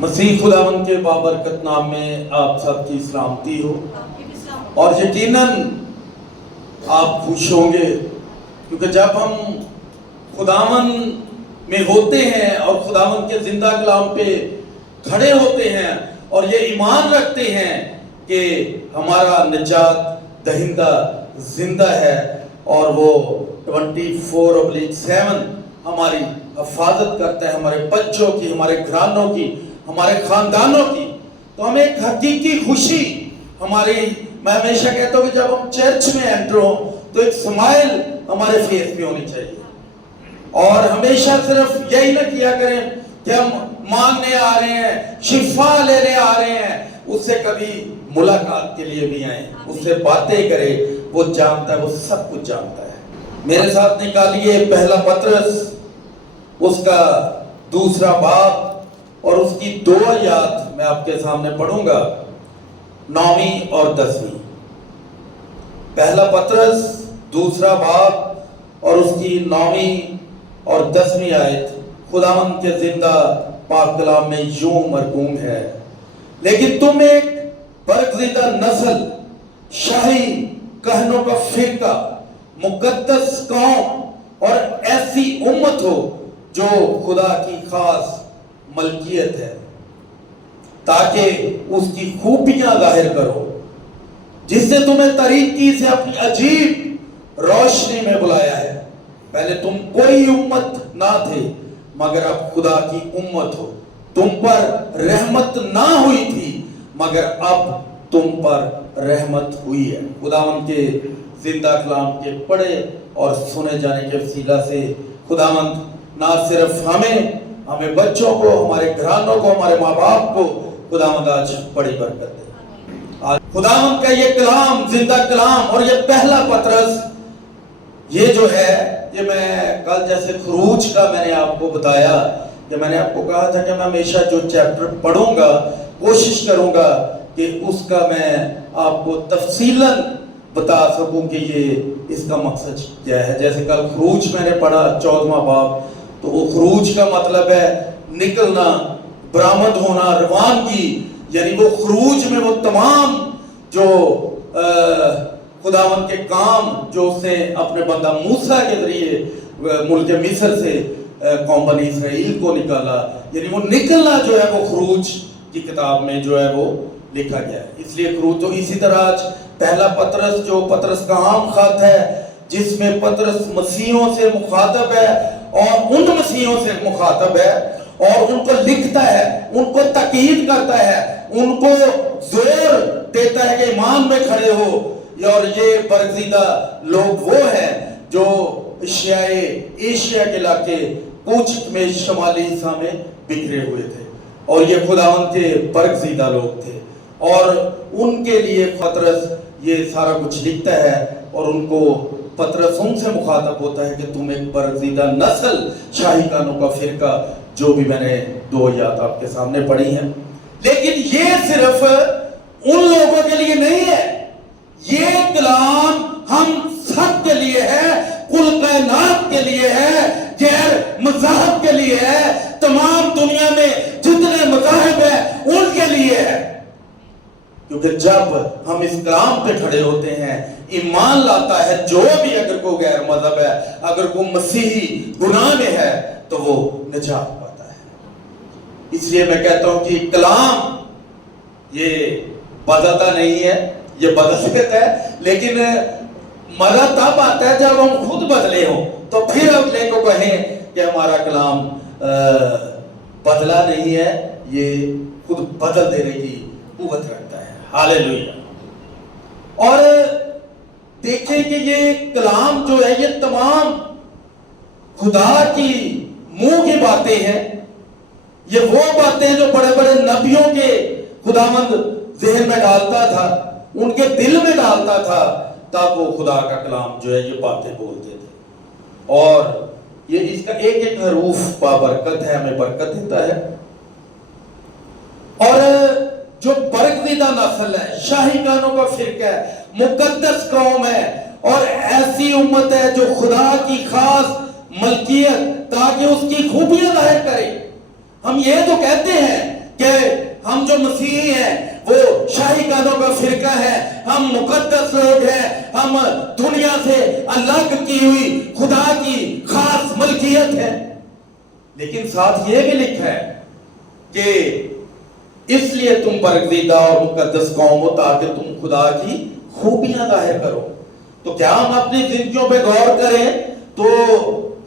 مسیح خداوند کے بابرکت نام میں آپ سب کی سلامتی ہو، اور یقیناً آپ خوش ہوں گے، کیونکہ جب ہم خداوند میں ہوتے ہیں اور خداوند کے زندہ کلام پہ کھڑے ہوتے ہیں اور یہ ایمان رکھتے ہیں کہ ہمارا نجات دہندہ زندہ ہے اور وہ 24/7 ہماری حفاظت کرتا ہے، ہمارے بچوں کی، ہمارے گھرانوں کی، ہمارے خاندانوں کی، تو ہمیں ایک حقیقی خوشی میں ہمیشہ کہتا ہوں کہ جب ہم چرچ میں انٹر ہوں تو ایک سمائل ہمارے فیس پہ ہونی چاہیے، اور ہمیشہ صرف یہی نہ کیا کریں کہ ہم مانگنے آ رہے ہیں، شفا لینے آ رہے ہیں، اس سے کبھی ملاقات کے لیے بھی آئیں، اس سے باتیں کریں، وہ جانتا ہے، وہ سب کچھ جانتا ہے۔ میرے ساتھ نکالیے پہلا پطرس اس کا 2 باب اور اس کی 2 آیات میں آپ کے سامنے پڑھوں گا، 9ویں اور 10ویں۔ پہلا پطرس 2 باب اور اس کی 9ویں اور 10ویں آیت خداوند کے زندہ پاک کلام میں یوں مرقوم ہے: لیکن تم ایک برگزیدہ نسل، شاہی کہنوں کا فرقہ، مقدس قوم اور ایسی امت ہو جو خدا کی خاص ملکیت ہے، تاکہ اس کی خوبیاں ظاہر کرو، جس سے تمہیں طریقی سے اپنی عجیب روشنی میں بلایا ہے۔ پہلے تم کوئی امت نہ تھے، مگر اب خدا کی امت ہو۔ تم پر رحمت نہ ہوئی تھی، مگر اب تم پر رحمت ہوئی ہے۔ خداوند کے زندہ کلام کے پڑھے اور سنے جانے کے وسیلہ سے خداوند نہ صرف ہمیں بچوں کو، ہمارے گھرانوں کو، ہمارے ماں باپ کو خداوند آج بڑی برکت دے۔ آج خداوند کا یہ کلام، زندہ کلام، اور یہ پہلا پطرس، یہ جو ہے، یہ میں کل جیسے خروج کا میں نے آپ کو بتایا کہ میں نے آپ کو کہا تھا کہ میں ہمیشہ جو چیپٹر پڑھوں گا کوشش کروں گا کہ اس کا میں آپ کو تفصیلاً بتا سکوں کہ یہ اس کا مقصد کیا ہے۔ جیسے کل خروج میں نے پڑھا 14واں باب، تو وہ خروج کا مطلب ہے نکلنا، برآمد ہونا، روانگی، یعنی وہ خروج میں وہ تمام جو خداوند کے کام جو اس نے اپنے بندہ موسیٰ کے ذریعے ملک مصر سے قوم بنی اسرائیل کو نکالا، یعنی وہ نکلنا جو ہے وہ خروج کی کتاب میں جو ہے وہ لکھا گیا ہے۔ اس لیے خروج، تو اسی طرح آج پہلا پطرس جو پطرس کا عام خط ہے، جس میں پطرس مسیحوں سے مخاطب ہے اور ان مسیحوں سے مخاطب ہے اور ان کو لکھتا ہے، ان کو تاکید کرتا ہے، ان کو زور دیتا ہے کہ ایمان میں کھڑے ہو، اور یہ برگزیدہ لوگ وہ ہیں جو ایشیا کے علاقے پوچھ میں شمالی حصہ میں بکھرے ہوئے تھے، اور یہ خداوند کے برگزیدہ لوگ تھے، اور ان کے لیے پطرس یہ سارا کچھ لکھتا ہے، اور ان کو پطرس ان سے مخاطب ہوتا ہے کہ تم ایک برگزیدہ نسل، شاہی کانوں کا فرقہ، جو بھی میں نے 2 آیات آپ کے سامنے پڑھی ہیں۔ لیکن یہ صرف ان لوگوں کے لیے نہیں ہے، یہ کلام ہم سب کے لیے ہے، کل کائنات کے لیے ہے، غیر مذاہب کے لیے ہے، تمام دنیا میں جتنے مذاہب ہیں ان کے لیے ہے، کیونکہ جب ہم اس کلام پہ کھڑے ہوتے ہیں، ایمان لاتا ہے جو بھی، اگر کوئی غیر مذہب ہے، اگر کوئی مسیحی گناہ میں ہے، تو وہ نجات پاتا ہے۔ اس لیے میں کہتا ہوں کہ کلام یہ بدلتا نہیں ہے، یہ بدل دیتا ہے، لیکن مزہ تب آتا ہے جب ہم خود بدلے ہوں، تو پھر اگلے کو کہیں کہ ہمارا کلام بدلا نہیں ہے، یہ خود بدل دینے کی قوت رکھتا ہے۔ ہاللیلویہ۔ اور دیکھیں کہ یہ کلام جو ہے، یہ تمام خدا کی منہ کی باتیں ہیں، یہ وہ باتیں جو بڑے بڑے نبیوں کے خداوند ذہن میں ڈالتا تھا، ان کے دل میں ڈالتا تھا، تب وہ خدا کا کلام جو ہے یہ باتیں بولتے تھے، اور یہ اس کا ایک ایک حروف بابرکت ہے، ہمیں برکت دیتا ہے۔ اور جو برگزیدہ نسل ہے، شاہی کانوں کا فرقہ ہے، مقدس قوم ہے، اور ایسی امت ہے جو خدا کی خاص ملکیت، تاکہ اس کی خوبیاں ظاہر کرے۔ ہم یہ تو کہتے ہیں کہ ہم جو مسیحی ہیں وہ شاہی قانوں کا فرقہ ہے، ہم مقدس لوگ ہیں، ہم دنیا سے الگ کی ہوئی خدا کی خاص ملکیت ہے۔ لیکن ساتھ یہ بھی لکھا ہے کہ اس لیے تم برگزیدہ اور مقدس قوم ہو تاکہ تم خدا کی خوبیاں ظاہر کرو۔ تو کیا ہم اپنی زندگیوں پہ غور کریں تو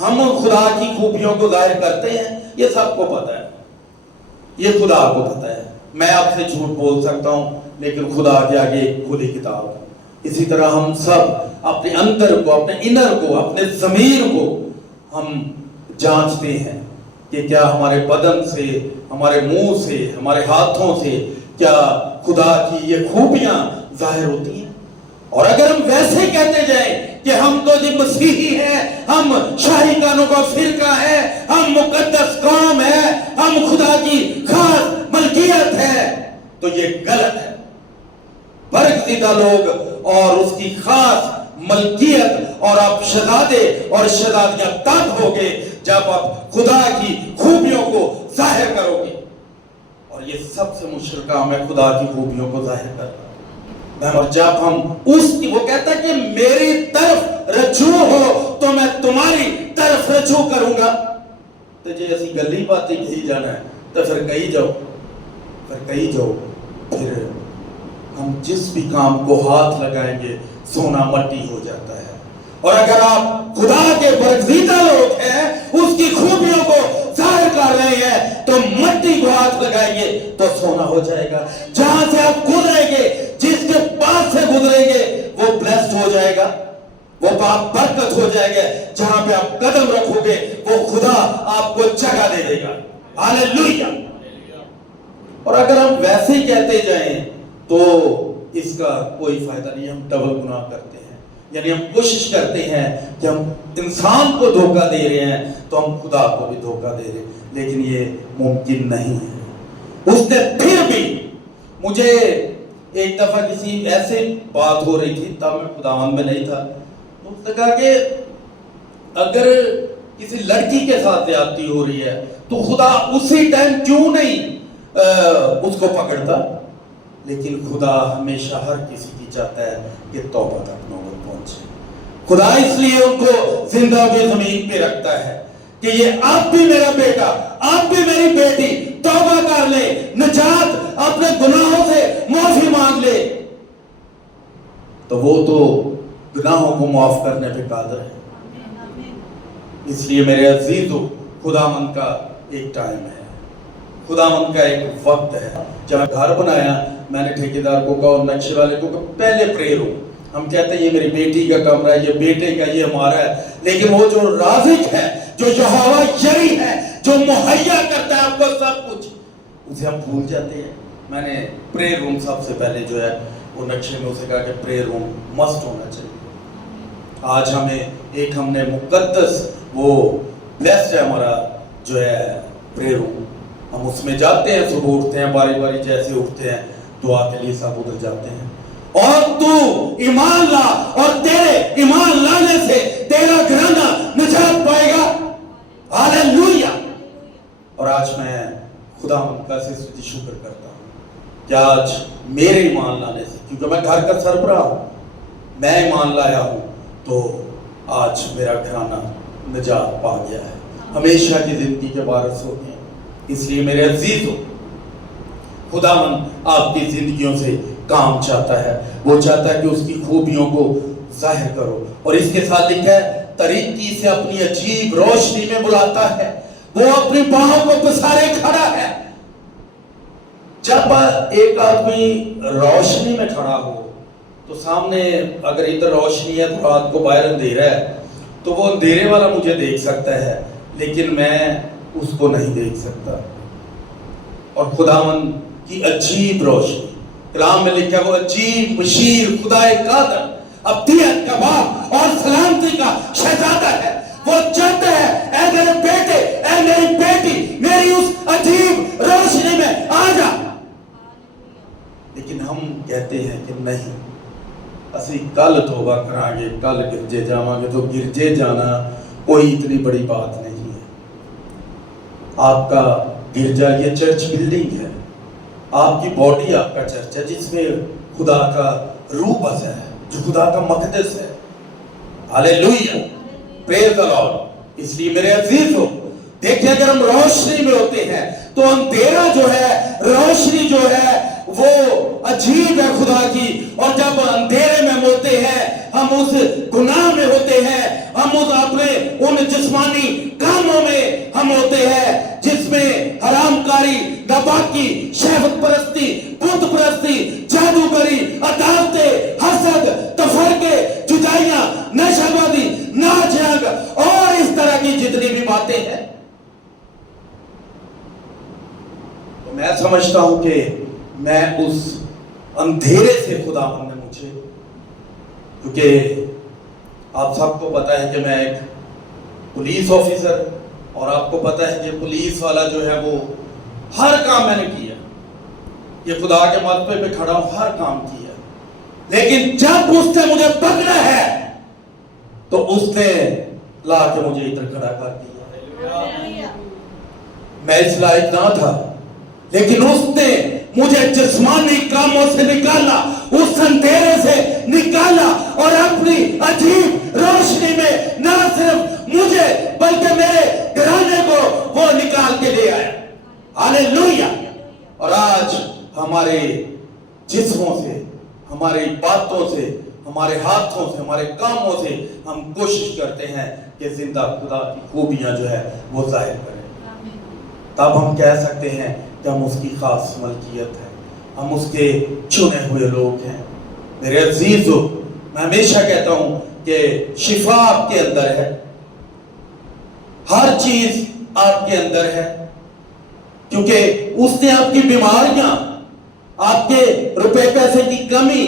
ہم خدا کی خوبیوں کو ظاہر کرتے ہیں؟ یہ سب کو پتا ہے، یہ خدا کو پتا ہے۔ میں آپ سے جھوٹ بول سکتا ہوں لیکن خدا کے آگے کھلی کتاب ہے۔ اسی طرح ہم سب اپنے اندر کو، اپنے انر کو، اپنے ضمیر کو ہم جانچتے ہیں کہ کیا ہمارے بدن سے، ہمارے منہ سے، ہمارے ہاتھوں سے کیا خدا کی یہ خوبیاں ظاہر ہوتی ہیں۔ اور اگر ہم ویسے کہتے جائیں کہ ہم تو جی مسیحی ہیں، ہم شاہی قانوں کا فرقہ ہے، ہم مقدس قوم ہے، ہم خدا کی خاص ملکیت ہے، تو یہ غلط ہے۔ برگزیدہ لوگ اور اس کی خاص ملکیت، اور آپ شہزادے اور شہزادیاں تب ہوگے جب آپ خدا کی خوبیوں کو ظاہر کرو گے۔ اور یہ سب سے مشکل کام ہے، خدا کی خوبیوں کو ظاہر کرنا۔ اور جب ہم اس کی، وہ کہتا ہے کہ میری طرف رجوع ہو تو میں تمہاری طرف رجوع کروں گا۔ تو جی اسی گلی باتیں کہی جانا ہے تو پھر کہی جاؤ، پھر ہم جس بھی کام کو ہاتھ لگائیں گے سونا مٹی ہو جاتا ہے۔ اور اگر آپ خدا کے برگزیدہ لوگ ہیں، اس کی خوبیوں کو ظاہر کر رہے ہیں، تو مٹی کو ہاتھ لگائیں گے تو سونا ہو جائے گا۔ جہاں سے آپ گزریں گے، جس کے پاس سے گزریں گے، وہ بلیسڈ ہو جائے گا، وہ برکت ہو جائے گا۔ جہاں پہ آپ قدم رکھو گے وہ خدا آپ کو جگہ دے دے گا۔ ہاللیلویہ۔ اور اگر ہم ویسے ہی کہتے جائیں تو اس کا کوئی فائدہ نہیں، ہم ڈبل گناہ کرتے ہیں۔ یعنی ہم کوشش کرتے ہیں کہ ہم انسان کو دھوکہ دے رہے ہیں تو ہم خدا کو بھی دھوکہ دے رہے ہیں، لیکن یہ ممکن نہیں ہے۔ اس نے پھر بھی مجھے ایک دفعہ کسی ایسے بات ہو رہی تھی، تب میں خداوند میں نہیں تھا، تو اس نے کہا کہ اگر کسی لڑکی کے ساتھ زیادتی ہو رہی ہے تو خدا اسی ٹائم کیوں نہیں اس کو پکڑتا؟ لیکن خدا ہمیشہ ہر کسی کی چاہتا ہے کہ توبہ تک نوبت پہنچے۔ خدا اس لیے ان کو زندہ بھی زمین پہ رکھتا ہے کہ یہ آپ بھی میرا بیٹا، آپ بھی میری بیٹی توبہ کر لے، نجات، اپنے گناہوں سے معافی مانگ لے، تو وہ تو گناہوں کو معاف کرنے پہ قادر ہے۔ اس لیے میرے عزیزو، خداوند کا ایک ٹائم ہے، خداوند کا ایک وقت ہے۔ جب میں گھر بنایا، میں نے ٹھیکیدار کو کہا اور نقشے والے کو کہا پہلے پریئر ہو۔ ہم کہتے ہیں یہ میری بیٹی کا کمرہ ہے، یہ بیٹے کا، یہ ہمارا ہے، لیکن وہ جو رازق ہے، جو یہوہ یری ہے، جو مہیا کرتا ہے آپ کو سب کچھ، اسے ہم بھول جاتے ہیں۔ میں نے پریئر روم سب سے پہلے جو ہے وہ نقشے میں اسے کہا کہ پریئر روم مسٹ ہونا چاہیے۔ آج ہم نے مقدس، وہ بلیسڈ ہے ہمارا جو ہے پریئر روم، ہم اس میں جاتے ہیں، صبح اٹھتے ہیں، باری باری جیسے اٹھتے ہیں دعا کے لیے سب ادھر جاتے ہیں۔ اور تو ایمان لا، اور تیرے ایمان لانے سے تیرا گھرانہ نجات پائے گا۔ ہاللیلویہ۔ اور آج میں خدا کا سے شکر کرتا ہوں کہ آج میرے ایمان لانے سے، کیونکہ میں گھر کا سربراہ ہوں، میں ایمان لایا ہوں تو آج میرا گھرانہ نجات پا گیا ہے، ہمیشہ کی زندگی کے وارث ہو گئے۔ اس لیے میرے عزیزو، خداوند آپ کی زندگیوں سے کام چاہتا ہے، وہ چاہتا ہے کہ اس کی خوبیوں کو ظاہر کرو۔ اور اس کے ساتھ لکھا ہے طریقی سے اپنی عجیب روشنی میں بلاتا ہے، وہ اپنی باہوں کو پسارے کھڑا ہے۔ جب ایک آدمی روشنی میں کھڑا ہو تو سامنے اگر ادھر روشنی ہے تو رات کو باہر اندھیرا ہے تو وہ اندھیرے والا مجھے دیکھ سکتا ہے لیکن میں اس کو نہیں دیکھ سکتا۔ اور خداوند کی عجیب روشنی، کلام میں لکھا ہے وہ عجیب مشیر خدائے قادر، ابدیت کا باپ اور سلامتی کا شہزادہ ہے۔ وہ چاہتا ہے اے میرے بیٹے، اے میری بیٹی، میری اس عجیب روشنی میں آ جا۔ لیکن ہم کہتے ہیں کہ نہیں، اسی کل توبہ کریں گے، کل گرجے جاواں گے، تو گرجے جانا کوئی اتنی بڑی بات نہیں ہے۔ آپ کا گرجا یہ چرچ بلڈنگ ہے، آپ کی باڈی آپ کا چرچ ہے جس میں خدا کا روح بسا ہے, جو خدا کا مقدس ہے. ہاللیلویہ, پریز دی لارڈ. اس لیے میرے عزیزو دیکھیں, اگر ہم روشنی میں ہوتے ہیں تو اندھیرا جو ہے, روشنی جو ہے وہ عجیب ہے خدا کی. اور جب اندھیرے میں ہوتے ہیں, ہم اس گناہ میں ہوتے ہیں, ہم اس اپنے ان جسمانی کاموں میں ہم ہوتے ہیں جس میں حرام کاری, ناپاکی, شہوت پرستی, بت پرستی, جادوگری, عداوتیں, حسد, تفرقے, جدائیاں, نشہ بازی, ناچ رنگ اور اس طرح کی جتنی بھی باتیں ہیں. تو میں سمجھتا ہوں کہ میں اس اندھیرے سے خدا نے مجھے, کیونکہ آپ سب کو پتا ہے کہ میں ایک پولیس آفیسر, اور آپ کو پتا ہے کہ پولیس والا جو ہے وہ ہر کام میں نے کیا, یہ خدا کے مرتبے پہ کھڑا ہوں, ہر کام کیا. لیکن جب اس نے مجھے پکڑا ہے تو اس نے لا کے مجھے ادھر کھڑا کر دیا. میں اس لائق نہ تھا, لیکن اس نے مجھے جسمانی کاموں سے نکالا, اس اندھیرے سے نکالا, اور اپنی عجیب روشنی میں نہ صرف مجھے بلکہ میرے گھرانے کو وہ نکال کے لے آیا. ہاللیلویہ. اور آج ہمارے جسموں سے, ہماری باتوں سے, ہمارے ہاتھوں سے, ہمارے کاموں سے ہم کوشش کرتے ہیں کہ زندہ خدا کی خوبیاں جو ہے وہ ظاہر کریں. تب ہم کہہ سکتے ہیں کہ ہم اس کی خاص ملکیت ہیں, ہم اس کے چنے ہوئے لوگ ہیں. میرے عزیزو, میں ہمیشہ کہتا ہوں کہ شفا آپ کے اندر ہے, ہر چیز آپ کے اندر ہے, کیونکہ اس نے آپ کی بیماریاں, آپ کے روپے پیسے کی کمی,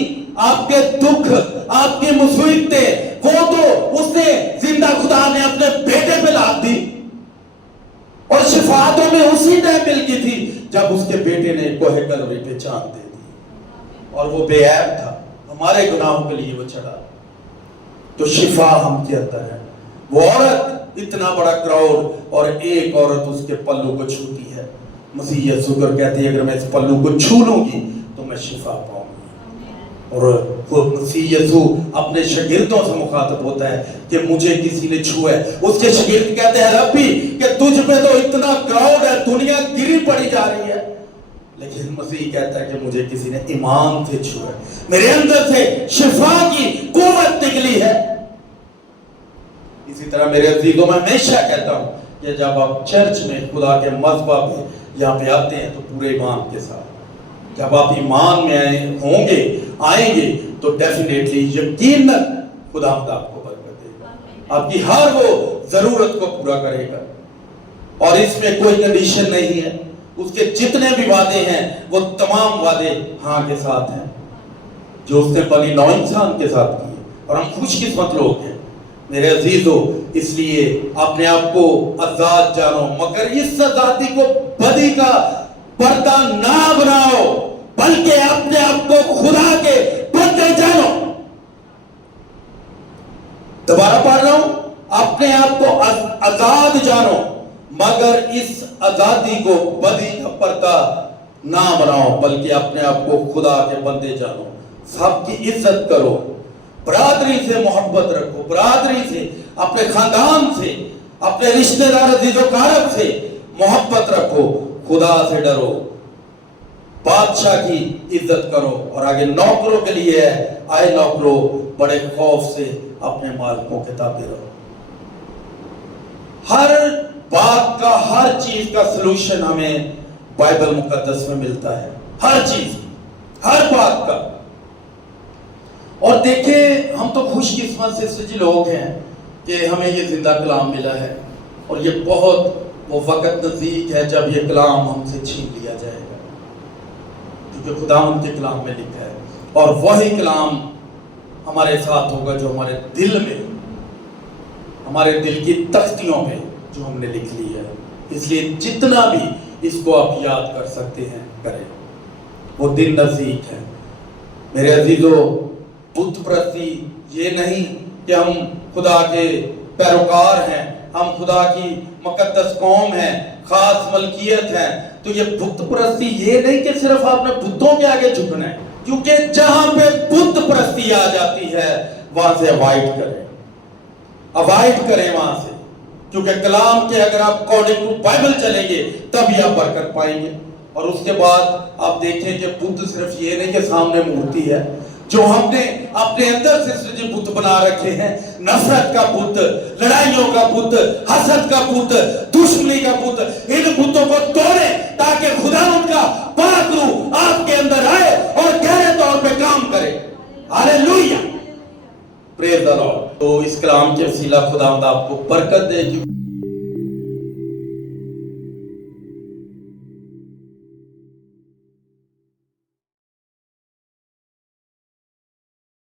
آپ کے دکھ, آپ کی مصیبتیں, وہ تو اس نے زندہ خدا نے اپنے بیٹے پہ لاد دی. اور شفا تو میں اسی ٹائم مل گئی تھی جب اس کے بیٹے نے کوہ کلوری پہ جان دے دی, اور وہ بے عیب تھا, ہمارے گناہوں کے لیے وہ چڑھا. تو شفا ہم کے اندر ہے. وہ عورت, اتنا بڑا کراؤڈ, اور ایک عورت اس کے پلو کو چھوتی ہے. مسیح یسوع کہتے ہیں اگر میں اس پلو کو چھو لوں گی تو میں شفا پاؤں گی. اور مسیح یسوع اپنے شاگردوں سے مخاطب ہوتا ہے کہ مجھے کسی نے چھوا ہے. اس کے شاگرد کہتے ہیں ربی کہ تجھ پہ تو اتنا کراؤڈ ہے, دنیا گری پڑی جا رہی ہے, لیکن مسیح کہتا ہے کہ مجھے کسی نے ایمان سے چھوا ہے, میرے اندر سے شفا کی قوت نکلی ہے. اسی طرح میرے عزیزوں, میں ہمیشہ کہتا ہوں کہ جب آپ چرچ میں خدا کے مذبح پہ یہاں پہ آتے ہیں تو پورے ایمان کے ساتھ, جب آپ ایمان میں آئیں گے تو ڈیفینیٹلی یقیناً خدا آپ کو برکت دے گا, آپ کی ہر وہ ضرورت کو پورا کرے گا. اور اس میں کوئی کنڈیشن نہیں ہے, اس کے جتنے بھی وعدے ہیں وہ تمام وعدے ہاں کے ساتھ ہیں جو اس نے بنی نوع انسان کے ساتھ کیے. اور ہم خوش قسمت لوگ ہیں میرے عزیزو. اس لیے اپنے آپ کو آزاد جانو, مگر اس آزادی کو بدی کا پردہ نہ بناؤ, بلکہ اپنے آپ کو خدا کے بندے جانو. دوبارہ پڑھ رہا ہوں, اپنے آپ کو آزاد جانو, مگر اس آزادی کو بدی کا پردہ نہ بناؤ, بلکہ اپنے آپ کو خدا کے بندے جانو. سب کی عزت کرو, برادری سے محبت رکھو, برادری سے, اپنے خاندان سے, اپنے رشتہ دار عزیز و اقارب سے محبت رکھو, خدا سے ڈرو, بادشاہ کی عزت کرو. اور آگے نوکروں کے لیے ہے, آئے نوکروں بڑے خوف سے اپنے مالکوں کے تابع رہو. ہر بات کا, ہر چیز کا سلوشن ہمیں بائبل مقدس میں ملتا ہے, ہر چیز, ہر بات کا. اور دیکھیں, ہم تو خوش قسمت سے سجی لوگ ہیں کہ ہمیں یہ زندہ کلام ملا ہے, اور یہ بہت وہ وقت نزدیک ہے جب یہ کلام ہم سے چھین لیا جائے گا, کیونکہ خدا ان کے کلام میں لکھا ہے, اور وہی کلام ہمارے ساتھ ہوگا جو ہمارے دل میں, ہمارے دل کی تختیوں میں جو ہم نے لکھ لی ہے. اس لیے جتنا بھی اس کو آپ یاد کر سکتے ہیں کریں, وہ دن نزدیک ہے. میرے عزیزو, بت پرستی یہ نہیں کہ ہم خدا کے پیروکار ہیں, ہم خدا کی مقدس قوم ہیں، خاص ملکیت ہے، تو یہ بت پرستی یہ نہیں کہ صرف آپ نے بتوں کے آگے جھکنا ہے، کیونکہ جہاں پہ بت پرستی آ جاتی ہے وہاں سے اوائڈ کریں وہاں سے، کیونکہ کلام کے اگر آپ اکارڈنگ ٹو بائبل چلیں گے تب آپ برکت پائیں گے۔ اور اس کے بعد آپ دیکھیں کہ بت صرف یہ نہیں کہ سامنے مورتی ہے، جو ہم نے اپنے اندر سے جو بت بنا رکھے ہیں، نفرت کا بت، لڑائیوں کا بت، حسد کا بت، دشمنی کا بت، ان بتوں کو توڑیں تاکہ خدا ان کا پاک روح آپ کے اندر آئے اور گہرے طور پہ کام کرے۔ ہاللیلویہ، پریز دی لارڈ۔ تو اس کلام کے وسیلہ خداوند آپ کو برکت دے گی۔